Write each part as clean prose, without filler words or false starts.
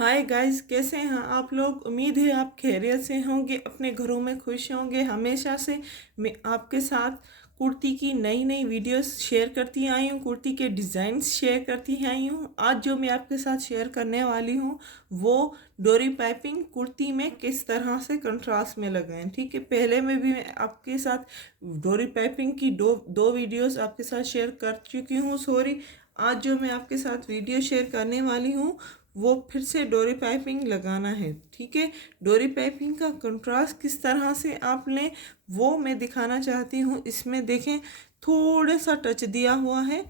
Hi guys, कैसे हैं आप लोग। उम्मीद है आप खैरियत से होंगे, अपने घरों में खुश होंगे। हमेशा से मैं आपके साथ कुर्ती की नई नई वीडियोस शेयर करती आई हूँ, कुर्ती के डिज़ाइंस शेयर करती आई हूँ। आज जो मैं आपके साथ शेयर करने वाली हूँ वो डोरी पाइपिंग कुर्ती में किस तरह से कंट्रास्ट में लगाएं। ठीक है, पहले में भी मैं आपके साथ डोरी पाइपिंग की दो दो वीडियोस आपके साथ शेयर कर चुकी हूँ। सॉरी, आज जो मैं आपके साथ वीडियो शेयर करने वाली हूँ वो फिर से डोरी पाइपिंग लगाना है। ठीक है, डोरी पाइपिंग का कंट्रास्ट किस तरह से आप लें वो मैं दिखाना चाहती हूँ। इसमें देखें, थोड़ा सा टच दिया हुआ है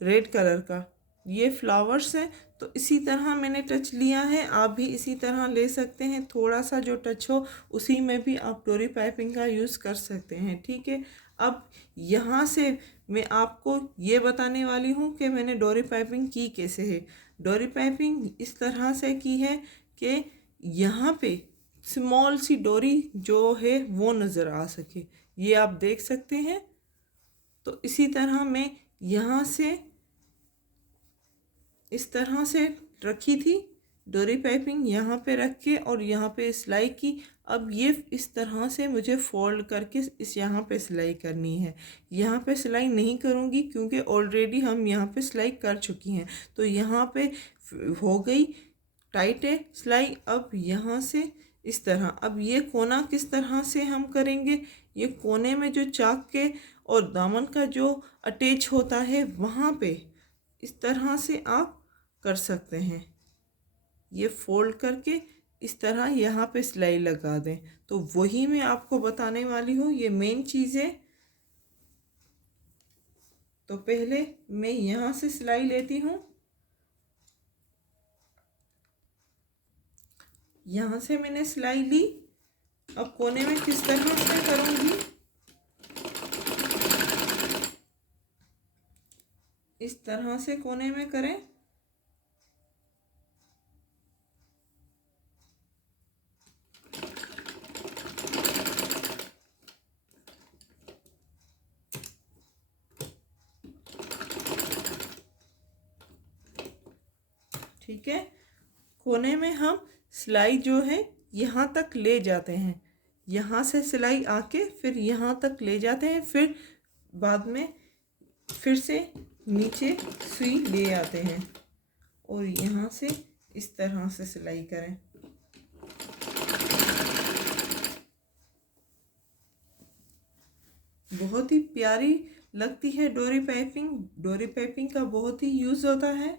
रेड कलर का, ये फ्लावर्स हैं, तो इसी तरह मैंने टच लिया है। आप भी इसी तरह ले सकते हैं, थोड़ा सा जो टच हो उसी में भी आप डोरी पाइपिंग का यूज़ कर सकते हैं। ठीक है, अब यहाँ से मैं आपको ये बताने वाली हूँ कि मैंने डोरी पाइपिंग की कैसे है। डोरी पाइपिंग इस तरह से की है कि यहाँ पे स्मॉल सी डोरी जो है वो नज़र आ सके, ये आप देख सकते हैं। तो इसी तरह मैं यहाँ से इस तरह से रखी थी डोरी पाइपिंग, यहाँ पे रख के और यहाँ पे सिलाई की। अब ये इस तरह से मुझे फोल्ड करके इस यहाँ पे सिलाई करनी है। यहाँ पे सिलाई नहीं करूँगी क्योंकि ऑलरेडी हम यहाँ पे सिलाई कर चुकी हैं, तो यहाँ पे हो गई टाइट है सिलाई। अब यहाँ से इस तरह, अब ये कोना किस तरह से हम करेंगे, ये कोने में जो चाक के और दामन का जो अटैच होता है वहाँ पे इस तरह से आप कर सकते हैं। ये फोल्ड करके इस तरह यहाँ पे सिलाई लगा दें, तो वही मैं आपको बताने वाली हूँ, ये मेन चीज़ है। तो पहले मैं यहाँ से सिलाई लेती हूँ, यहाँ से मैंने सिलाई ली। अब कोने में किस तरह से करूँगी, इस तरह से कोने में करें। ठीक है, कोने में हम सिलाई जो है यहाँ तक ले जाते हैं, यहाँ से सिलाई आके फिर यहाँ तक ले जाते हैं, फिर बाद में फिर से नीचे सुई ले आते हैं और यहाँ से इस तरह से सिलाई करें। बहुत ही प्यारी लगती है डोरी पाइपिंग, डोरी पाइपिंग का बहुत ही यूज़ होता है।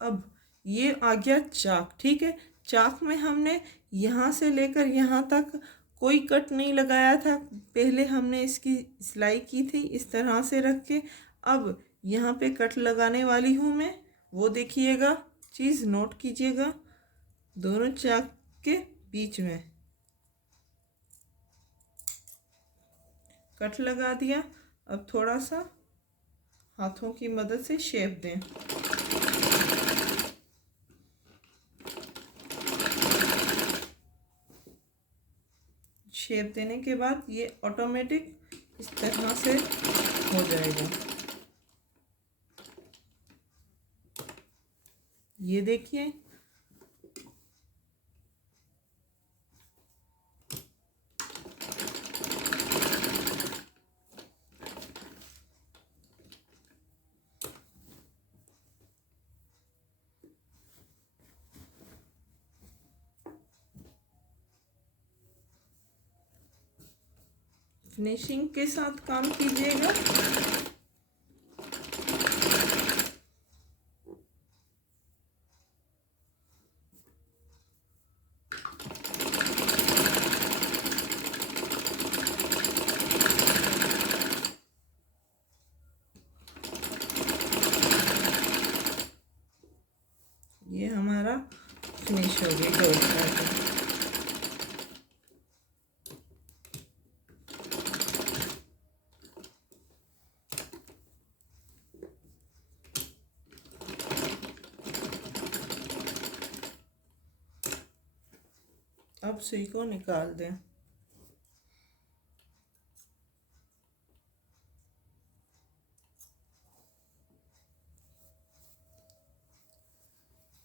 अब ये आ गया चाक। ठीक है, चाक में हमने यहाँ से लेकर यहाँ तक कोई कट नहीं लगाया था, पहले हमने इसकी सिलाई की थी इस तरह से रख के। अब यहाँ पे कट लगाने वाली हूँ मैं, वो देखिएगा, चीज़ नोट कीजिएगा, दोनों चाक के बीच में कट लगा दिया। अब थोड़ा सा हाथों की मदद से शेप दें। शेप देने के बाद ये ऑटोमेटिक इस तरह से हो जाएगा। ये देखिए, फिनिशिंग के साथ काम कीजिएगा। ये हमारा फिनिश हो गया डोरी पाइपिंग। अब सुई को निकाल दें।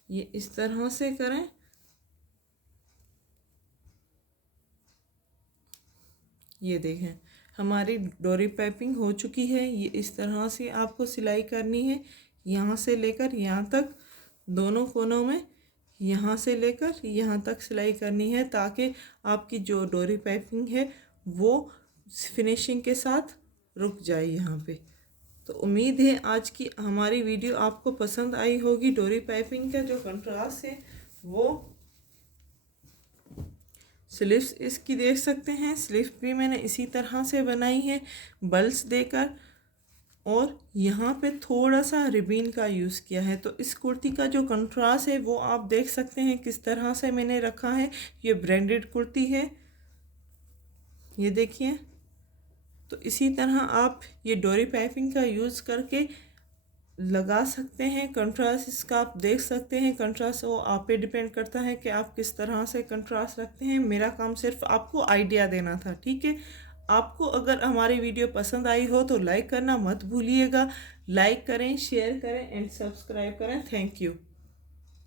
ये इस तरह से करें। ये देखें हमारी डोरी पाइपिंग हो चुकी है। ये इस तरह से आपको सिलाई करनी है, यहाँ से लेकर यहाँ तक, दोनों कोनों में यहाँ से लेकर यहाँ तक सिलाई करनी है, ताकि आपकी जो डोरी पाइपिंग है वो फिनिशिंग के साथ रुक जाए यहाँ पे। तो उम्मीद है आज की हमारी वीडियो आपको पसंद आई होगी। डोरी पाइपिंग का जो कंट्रास्ट है वो स्लीव्स इसकी देख सकते हैं। स्लीव्स भी मैंने इसी तरह से बनाई है, बल्स देकर, और यहाँ पे थोड़ा सा रिबन का यूज़ किया है। तो इस कुर्ती का जो कंट्रास्ट है वो आप देख सकते हैं किस तरह से मैंने रखा है। ये ब्रांडेड कुर्ती है, ये देखिए। तो इसी तरह आप ये डोरी पाइपिंग का यूज़ करके लगा सकते हैं। कंट्रास्ट इसका आप देख सकते हैं। कंट्रास्ट वो आप पे डिपेंड करता है कि आप किस तरह से कंट्रास्ट रखते हैं। मेरा काम सिर्फ आपको आइडिया देना था, ठीक है। आपको अगर हमारी वीडियो पसंद आई हो तो लाइक करना मत भूलिएगा। लाइक करें, शेयर करें एंड सब्सक्राइब करें। Thank you.